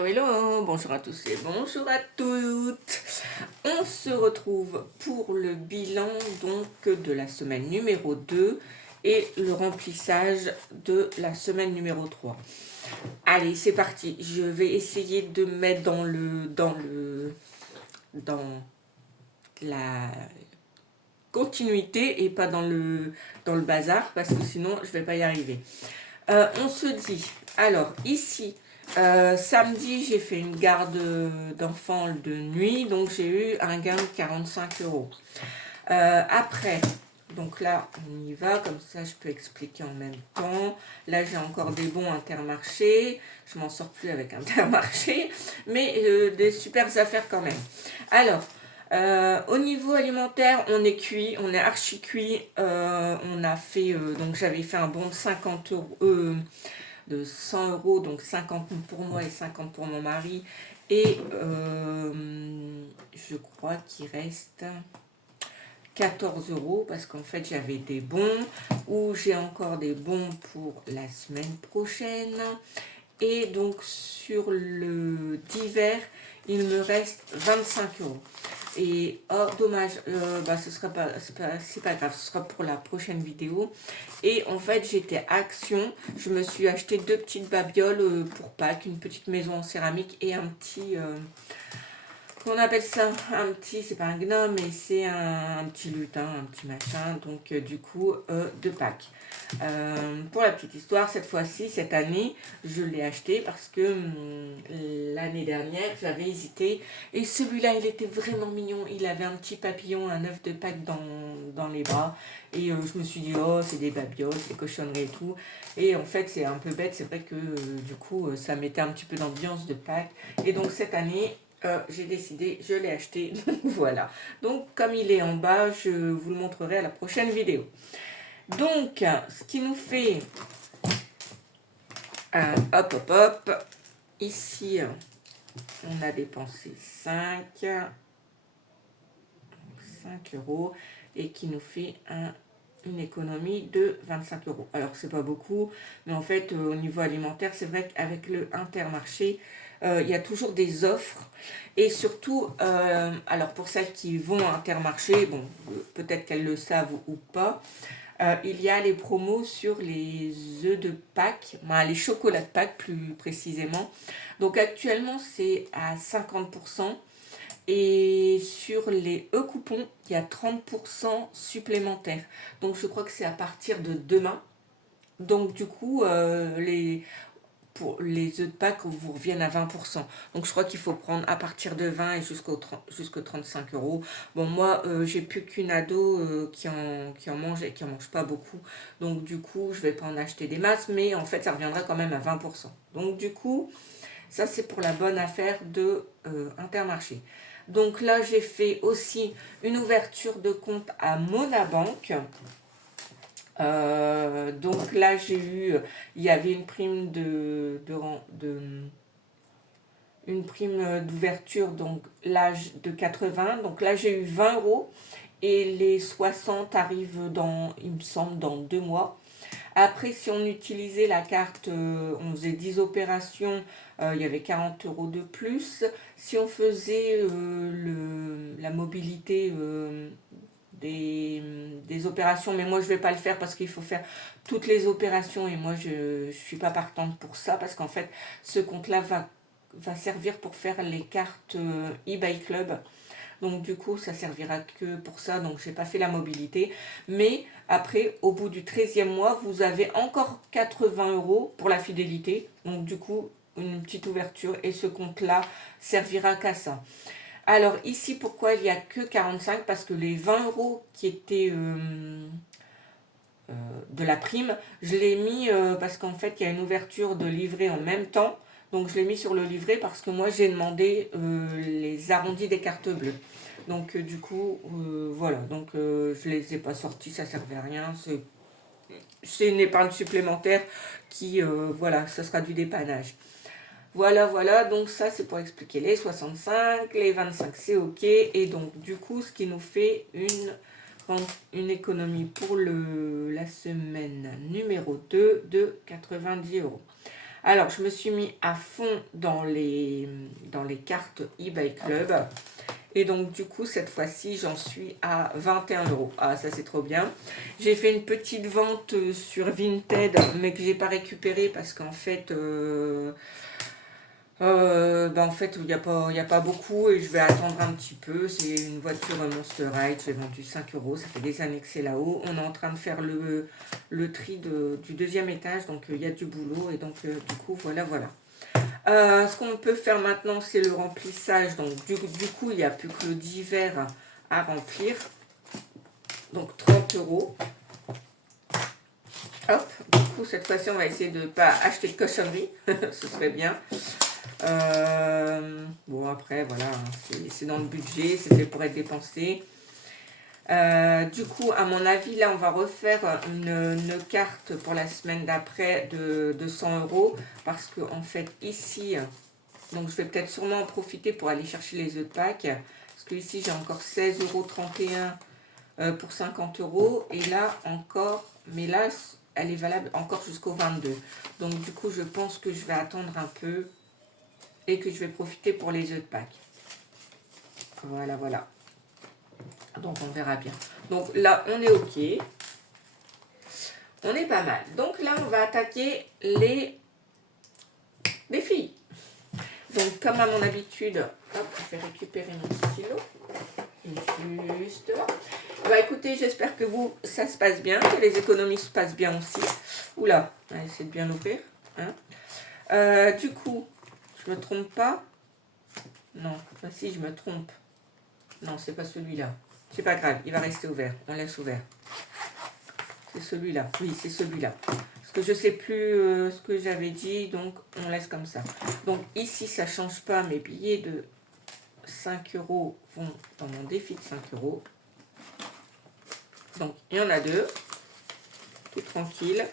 Hello, hello, bonjour à tous et bonjour à toutes. On se retrouve pour le bilan donc de la semaine numéro 2 et le remplissage de la semaine numéro 3. Allez, c'est parti. Je vais essayer de mettre dans la continuité et pas dans le bazar parce que sinon je vais pas y arriver. On se dit, alors ici, samedi, j'ai fait une garde d'enfants de nuit, donc j'ai eu un gain de 45 €. Après, donc là, on y va, comme ça je peux expliquer en même temps. Là, j'ai encore des bons Intermarché, je m'en sors plus avec Intermarché, mais des super affaires quand même. Alors, au niveau alimentaire, on est cuit, on est archi cuit. On a fait, donc j'avais fait un bon de 50 €, de 100 €, donc 50 pour moi et 50 pour mon mari. Et je crois qu'il reste 14 € parce qu'en fait j'avais des bons ou j'ai encore des bons pour la semaine prochaine. Et donc sur le divers, il me reste 25 €. Et oh dommage, ce sera pas, c'est pas grave, ce sera pour la prochaine vidéo. Et en fait j'étais Action, je me suis acheté 2 petites babioles pour Pâques, une petite maison en céramique et un petit, on appelle ça un petit, c'est pas un gnome, mais c'est un petit lutin, un petit machin, donc du coup de Pâques. Pour la petite histoire, cette fois-ci, cette année, je l'ai acheté parce que l'année dernière, j'avais hésité. Et celui-là, il était vraiment mignon. Il avait un petit papillon, un œuf de Pâques dans les bras. Et je me suis dit, oh, c'est des babioles, des cochonneries et tout. Et en fait, c'est un peu bête. C'est vrai que du coup, ça mettait un petit peu d'ambiance de Pâques. Et donc, cette année, j'ai décidé, je l'ai acheté. Donc, voilà. Donc, comme il est en bas, je vous le montrerai à la prochaine vidéo. Donc, ce qui nous fait, hop, hop, hop, ici, on a dépensé 5 € et qui nous fait une économie de 25 €. Alors, c'est pas beaucoup, mais en fait, au niveau alimentaire, c'est vrai qu'avec le Intermarché, il y a toujours des offres. Et surtout, alors pour celles qui vont à Intermarché, bon, peut-être qu'elles le savent ou pas, il y a les promos sur les œufs de Pâques, les chocolats de Pâques plus précisément. Donc actuellement c'est à 50%. Et sur les e-coupons, il y a 30% supplémentaires. Donc je crois que c'est à partir de demain. Donc du coup, pour les œufs de Pâques vous reviennent à 20%. Donc je crois qu'il faut prendre à partir de 20 et jusqu'aux 35 €. Bon, moi, j'ai plus qu'une ado qui en mange et qui en mange pas beaucoup. Donc du coup, je vais pas en acheter des masses, mais en fait, ça reviendra quand même à 20%. Donc du coup, ça c'est pour la bonne affaire de Intermarché. Donc là, j'ai fait aussi une ouverture de compte à Monabank. Donc là, il y avait une prime une prime d'ouverture, donc l'âge de 80. Donc là, j'ai eu 20 € et les 60 arrivent il me semble, dans 2 mois. Après, si on utilisait la carte, on faisait 10 opérations, il y avait 40 € de plus. Si on faisait la mobilité des opérations, mais moi je vais pas le faire parce qu'il faut faire toutes les opérations et moi je suis pas partante pour ça parce qu'en fait ce compte là va servir pour faire les cartes eBay Club. Donc du coup ça servira que pour ça, donc j'ai pas fait la mobilité. Mais après, au bout du 13e mois, vous avez encore 80 € pour la fidélité. Donc du coup une petite ouverture et ce compte là servira qu'à ça. Alors ici, pourquoi il n'y a que 45? Parce que les 20 € qui étaient de la prime, je l'ai mis parce qu'en fait, il y a une ouverture de livret en même temps. Donc je l'ai mis sur le livret parce que moi, j'ai demandé les arrondis des cartes bleues. Donc du coup, voilà. Donc je ne les ai pas sortis, ça ne servait à rien. C'est une épargne supplémentaire qui, voilà, ça sera du dépannage. Voilà, voilà, donc ça c'est pour expliquer les 65, les 25 c'est ok. Et donc du coup, ce qui nous fait une économie pour la semaine numéro 2 de 90 €. Alors, je me suis mis à fond dans les cartes eBay Club. Et donc, du coup, cette fois-ci, j'en suis à 21 €. Ah, ça, c'est trop bien. J'ai fait une petite vente sur Vinted, mais que j'ai pas récupérée parce qu'en fait... en fait, il y a pas beaucoup et je vais attendre un petit peu. C'est une voiture Monster Ride, j'ai vendu 5 €. Ça fait des années que c'est là-haut. On est en train de faire le tri du deuxième étage, donc il y a du boulot et donc du coup, voilà. Ce qu'on peut faire maintenant, c'est le remplissage. Donc du coup, il n'y a plus que le divers à remplir. Donc 30 €. Hop, du coup, cette fois-ci, on va essayer de ne pas acheter de cochonneries. Ce serait bien. Bon, après, voilà, c'est dans le budget, c'était pour être dépensé. Du coup, à mon avis, là, on va refaire une carte pour la semaine d'après de 100 € parce que, en fait, ici, donc je vais peut-être sûrement en profiter pour aller chercher les œufs de Pâques parce que ici, j'ai encore 16,31 € pour 50 € et là, encore, mais là, elle est valable encore jusqu'au 22. Donc, du coup, je pense que je vais attendre un peu et que je vais profiter pour les œufs de Pâques. Voilà. Donc, on verra bien. Donc, là, on est OK. On est pas mal. Donc, là, on va attaquer les filles. Donc, comme à mon habitude, hop, je vais récupérer mon stylo. Juste là. Bah, écoutez, j'espère que vous, ça se passe bien, que les économies se passent bien aussi. Oula, on va essayer de bien ouvrir. Hein. Du coup, je me trompe pas? Non, enfin, si, je me trompe. Non, c'est pas celui-là. C'est pas grave, il va rester ouvert. On laisse ouvert. C'est celui-là. Oui, c'est celui-là. Parce que je sais plus ce que j'avais dit, donc on laisse comme ça. Donc ici, ça change pas. Mes billets de 5 € vont dans mon défi de 5 €. Donc, il y en a 2. Tout tranquille.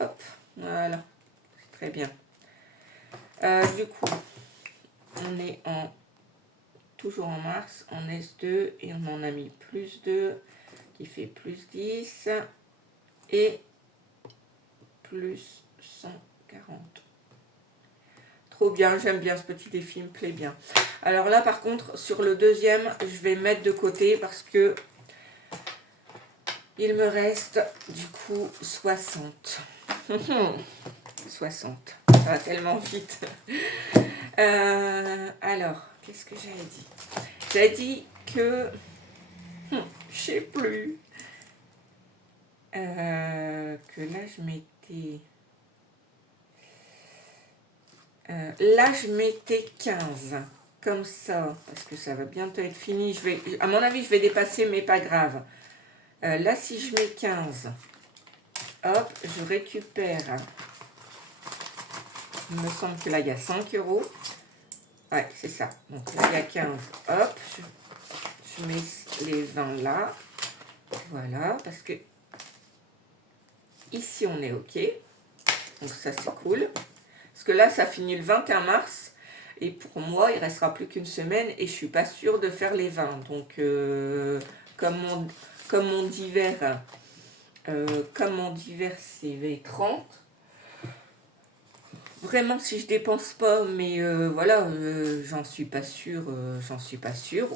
Hop, voilà. Très bien. Du coup, on est toujours en mars, en S2, et on en a mis plus 2, qui fait plus 10, et plus 140. Trop bien, j'aime bien ce petit défi, il me plaît bien. Alors là, par contre, sur le deuxième, je vais mettre de côté parce que il me reste du coup 60. 60. Ça va tellement vite. Alors, qu'est-ce que j'avais dit? J'avais dit que... je sais plus. Que là, je mettais... là, je mettais 15. Comme ça. Parce que ça va bientôt être fini. À mon avis, je vais dépasser, mais pas grave. Là, si je mets 15, hop, je récupère. Il me semble que là, il y a 5 €. Ouais, c'est ça. Donc là, il y a 15. Hop, je mets les 20 là. Voilà, parce que ici, on est OK. Donc ça, c'est cool. Parce que là, ça finit le 21 mars. Et pour moi, il ne restera plus qu'une semaine. Et je ne suis pas sûre de faire les 20. Donc, comme mon divers, c'est V30. Vraiment, si je dépense pas, mais voilà, j'en suis pas sûre,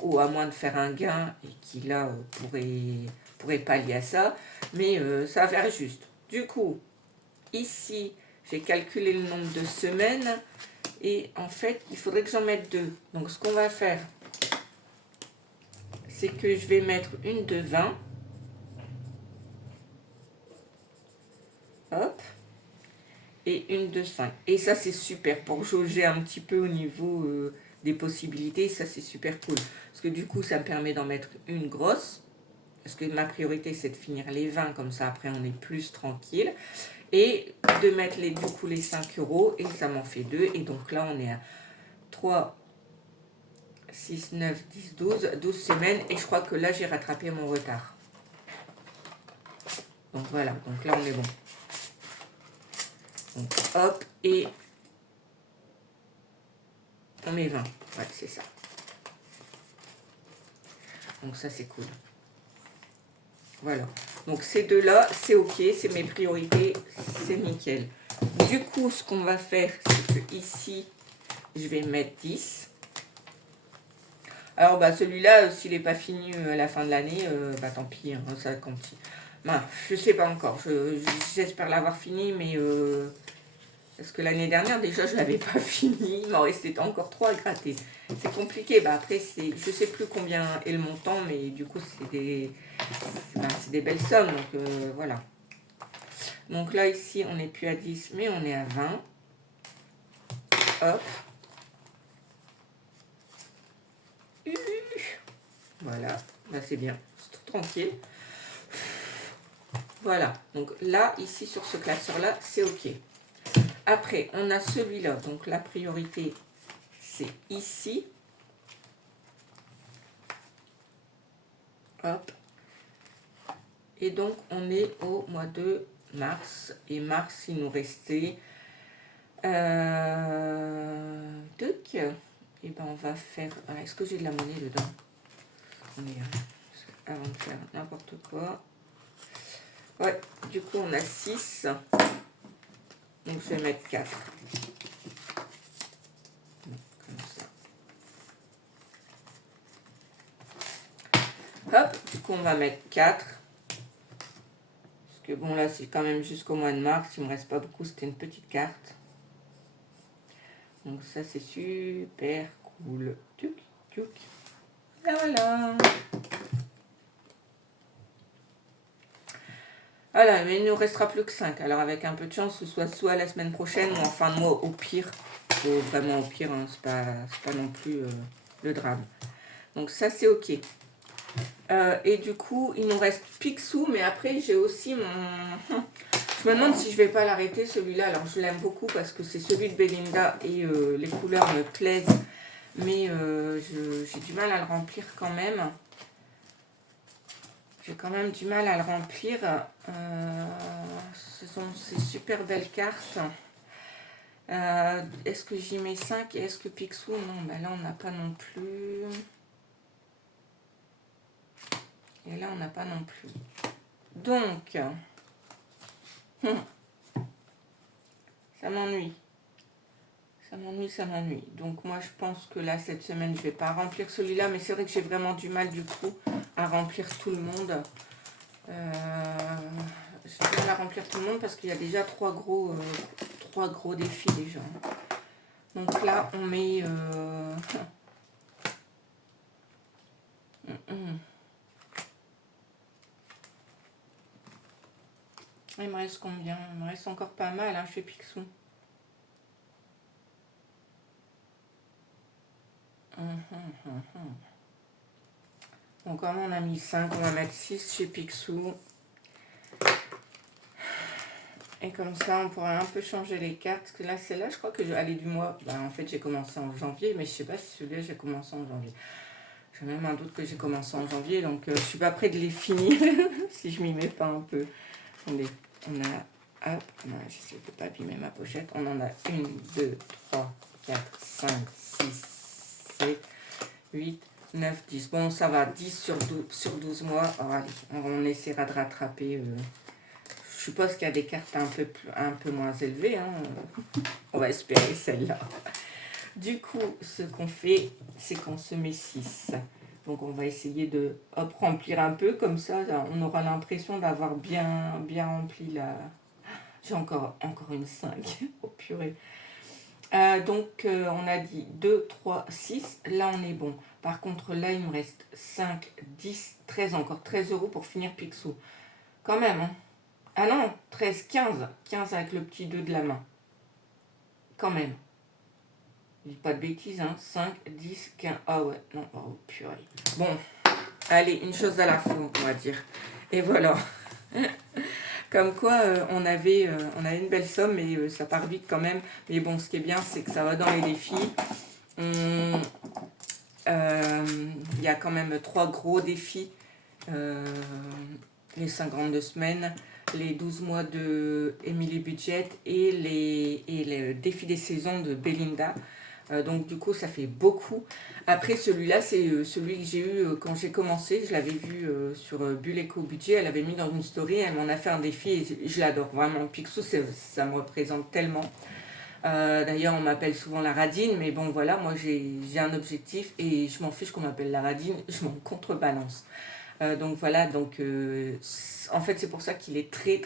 ou à moins de faire un gain et qui là pourrait pallier à ça, mais ça va faire juste. Du coup, ici, j'ai calculé le nombre de semaines et en fait, il faudrait que j'en mette 2. Donc, ce qu'on va faire, c'est que je vais mettre une de 20. Hop. Et une de 5. Et ça, c'est super pour jauger un petit peu au niveau des possibilités. Ça, c'est super cool. Parce que du coup, ça me permet d'en mettre une grosse. Parce que ma priorité, c'est de finir les 20. Comme ça, après, on est plus tranquille. Et de mettre du coup les 5 €. Et ça m'en fait 2. Et donc là, on est à 3, 6, 9, 10, 12. 12 semaines. Et je crois que là, j'ai rattrapé mon retard. Donc voilà. Donc là, on est bon. Donc, hop, et on met 20. Ouais, c'est ça. Donc ça, c'est cool. Voilà. Donc ces deux-là, c'est OK, c'est mes priorités, c'est nickel. du coup, ce qu'on va faire, c'est que ici, je vais mettre 10. Alors, bah, celui-là, s'il n'est pas fini à la fin de l'année, bah, tant pis, hein, ça continue. Bah, je sais pas encore. J'espère l'avoir fini, mais parce que l'année dernière, déjà, je l'avais pas fini. Il m'en restait encore 3 à gratter. C'est compliqué. Bah, après, je sais plus combien est le montant, mais du coup, c'est des belles sommes. Donc, voilà. Donc là, ici, on n'est plus à 10, mais on est à 20. Hop. Voilà. Là, c'est bien. C'est tout tranquille. Voilà. Donc là, ici, sur ce classeur-là, c'est OK. Après, on a celui-là. Donc, la priorité, c'est ici. Hop. Et donc, on est au mois de mars. Et mars, il nous restait... Tuc. Et ben, on va faire... Est-ce que j'ai de la monnaie dedans? Attendez, avant de faire n'importe quoi. Ouais, du coup, on a 6. Donc, je vais mettre 4. Comme ça. Hop, du coup, on va mettre 4. Parce que bon, là, c'est quand même jusqu'au mois de mars. Il ne me reste pas beaucoup. C'était une petite carte. Donc, ça, c'est super cool. Tuc, tuc. Voilà. Voilà, mais il ne nous restera plus que 5. Alors, avec un peu de chance, ce soit la semaine prochaine ou en fin de mois, au pire. Vraiment au pire, hein, c'est pas non plus le drame. Donc, ça, c'est OK. Et du coup, il nous reste Picsou, mais après, j'ai aussi mon... Je me demande si je vais pas l'arrêter, celui-là. Alors, je l'aime beaucoup parce que c'est celui de Belinda et les couleurs me plaisent. Mais j'ai du mal à le remplir quand même. J'ai quand même du mal à le remplir. Ce sont ces super belles cartes. Est-ce que j'y mets 5 et est-ce que Picsou? Non, ben là, on n'a pas non plus. Et là, on n'a pas non plus. Donc, ça m'ennuie. Ça m'ennuie. Donc, moi, je pense que là, cette semaine, je ne vais pas remplir celui-là. Mais c'est vrai que j'ai vraiment du mal, du coup, à remplir tout le monde. J'ai du mal à remplir tout le monde parce qu'il y a déjà 3 gros défis, déjà. Donc là, on met... Il me reste combien? Il me reste encore pas mal, hein, chez Picsou. Donc, comme on a mis 5, on va mettre 6 chez Picsou. Et comme ça, on pourra un peu changer les cartes. Parce que là, celle-là, je crois que je vais aller du mois. Bah, en fait, j'ai commencé en janvier, mais je sais pas si celui-là, j'ai commencé en janvier. J'ai même un doute que j'ai commencé en janvier, donc je suis pas près de les finir si je m'y mets pas un peu. Attendez, on a... Hop, j'essaie de pas abîmer ma pochette. On en a 1, 2, 3, 4, 5, 6, 7, 8, 9, 10. Bon, ça va, 10 sur 12 mois. Alors, allez, on essaiera de rattraper. Je suppose qu'il y a des cartes un peu moins élevées. Hein. On va espérer celle-là. Du coup, ce qu'on fait, c'est qu'on se met 6. Donc, on va essayer de remplir un peu. Comme ça, on aura l'impression d'avoir bien rempli la... J'ai encore une 5. Oh purée. Donc, on a dit 2, 3, 6. Là, on est bon. Par contre, là, il me reste 5, 10, 13. Encore 13 € pour finir Picsou. Quand même, hein. Ah non, 13, 15. 15 avec le petit 2 de la main. Quand même. Je dis pas de bêtises, hein. 5, 10, 15. Ah ouais, non, oh purée. Bon, allez, une chose à la fois, on va dire. Et voilà. Comme quoi, on avait une belle somme, mais ça part vite quand même. Mais bon, ce qui est bien, c'est que ça va dans les défis. Il y a quand même 3 gros défis. Les 52 semaines, les 12 mois de Emily Budget et le défi des saisons de Belinda. Donc du coup ça fait beaucoup. Après celui-là c'est celui que j'ai eu quand j'ai commencé. Je l'avais vu sur Bulle Eco Budget. Elle avait mis dans une story, elle m'en a fait un défi et je l'adore vraiment. Picsou ça me représente tellement. D'ailleurs on m'appelle souvent la radine, mais bon voilà, moi j'ai un objectif et je m'en fiche qu'on m'appelle la radine, je m'en contrebalance. Donc voilà, donc en fait c'est pour ça qu'il est très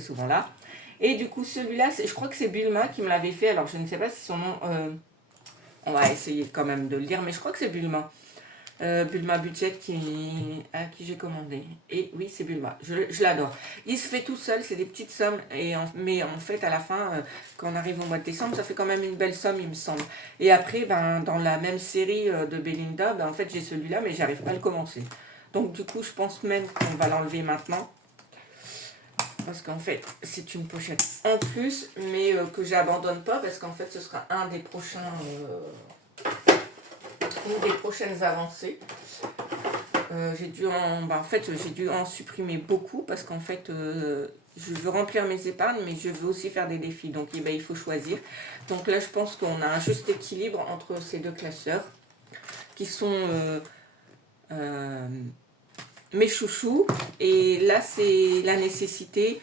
souvent là. Et du coup celui-là, je crois que c'est Bulma qui me l'avait fait, alors je ne sais pas si son nom, on va essayer quand même de le dire, mais je crois que c'est Bulma. Bulma Budget à qui j'ai commandé. Et oui, c'est Bulma. Je l'adore. Il se fait tout seul, c'est des petites sommes. Mais en fait, à la fin, quand on arrive au mois de décembre, ça fait quand même une belle somme, il me semble. Et après, ben, dans la même série de Belinda, ben, en fait, j'ai celui-là, mais j'arrive pas à le commencer. Donc du coup, je pense même qu'on va l'enlever maintenant. Parce qu'en fait, c'est une pochette en plus, mais que j'abandonne pas, parce qu'en fait, ce sera un des prochains... une des prochaines avancées. J'ai dû en supprimer beaucoup parce qu'en fait je veux remplir mes épargnes, mais je veux aussi faire des défis, donc il faut choisir. Donc là je pense qu'on a un juste équilibre entre ces deux classeurs qui sont mes chouchous, et là c'est la nécessité,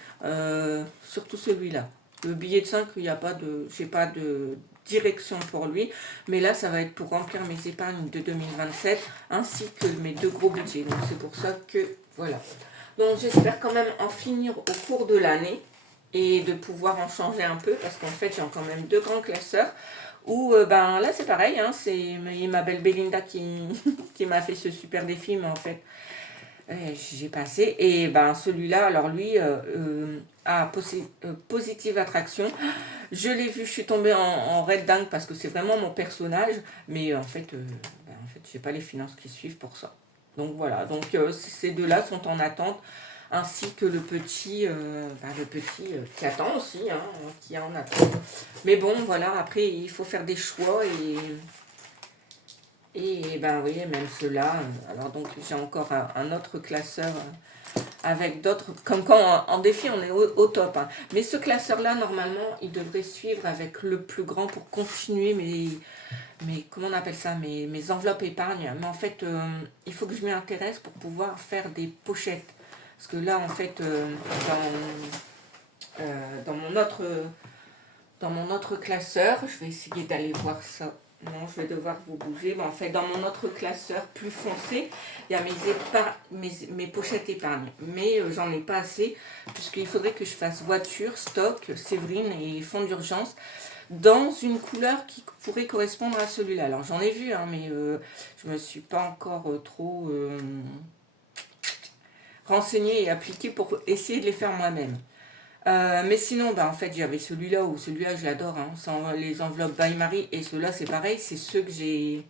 surtout celui-là. Le billet de 5, il n'y a pas de, j'ai pas de direction pour lui, mais là ça va être pour remplir mes épargnes de 2027 ainsi que mes deux gros budgets. Donc c'est pour ça que voilà. Donc j'espère quand même en finir au cours de l'année et de pouvoir en changer un peu, parce qu'en fait j'ai quand même deux grands classeurs où ben là c'est pareil, hein, c'est ma belle Belinda qui m'a fait ce super défi, mais en fait j'ai passé. Et ben celui-là, alors lui, positive attraction. Je l'ai vu, je suis tombée en red dingue parce que c'est vraiment mon personnage. Mais en fait, j'ai pas les finances qui suivent pour ça. Donc voilà, donc ces deux-là sont en attente. Ainsi que le petit qui attend aussi, hein, qui est en attente. Mais bon, voilà, après il faut faire des choix et ben oui, même ceux-là. Alors donc j'ai encore un autre classeur avec d'autres. Comme quand en défi on est au top. Hein. Mais ce classeur-là, normalement, il devrait suivre avec le plus grand pour continuer comment on appelle ça, mes enveloppes épargne. Mais en fait, il faut que je m'y intéresse pour pouvoir faire des pochettes. Parce que là, en fait, dans mon autre classeur, je vais essayer d'aller voir ça. Non, je vais devoir vous bouger. Bon, en fait, dans mon autre classeur plus foncé, il y a mes pochettes épargne. Mais j'en ai pas assez, puisqu'il faudrait que je fasse voiture, stock, Séverine et fonds d'urgence dans une couleur qui pourrait correspondre à celui-là. Alors, j'en ai vu, hein, mais je me suis pas encore trop renseignée et appliquée pour essayer de les faire moi-même. Mais sinon, en fait, j'avais celui-là, ou celui-là, je l'adore, hein, sans les enveloppes by Marie, et ceux-là, c'est pareil, c'est ceux que j'ai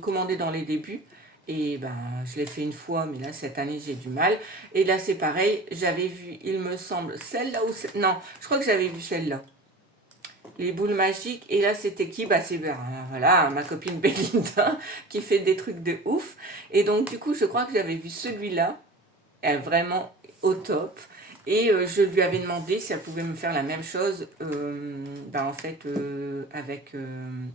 commandé dans les débuts, et je l'ai fait une fois, mais là, cette année, j'ai du mal, et là, c'est pareil, j'avais vu, il me semble, celle-là, ou non, je crois que j'avais vu celle-là, les boules magiques, et là, c'était qui? C'est voilà, ma copine Belinda, qui fait des trucs de ouf, et donc, du coup, je crois que j'avais vu celui-là, vraiment au top, et je lui avais demandé si elle pouvait me faire la même chose en fait avec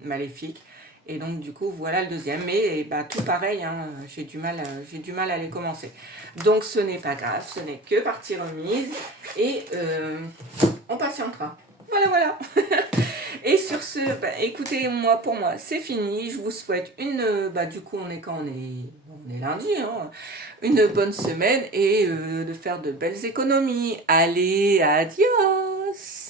Maléfique, et donc du coup voilà le deuxième, mais tout pareil, hein, j'ai du mal à les commencer, donc ce n'est pas grave, ce n'est que partie remise, et on patientera, voilà. Et sur ce, écoutez, pour moi, c'est fini. Je vous souhaite du coup, on est lundi, hein, une bonne semaine et de faire de belles économies. Allez, adios!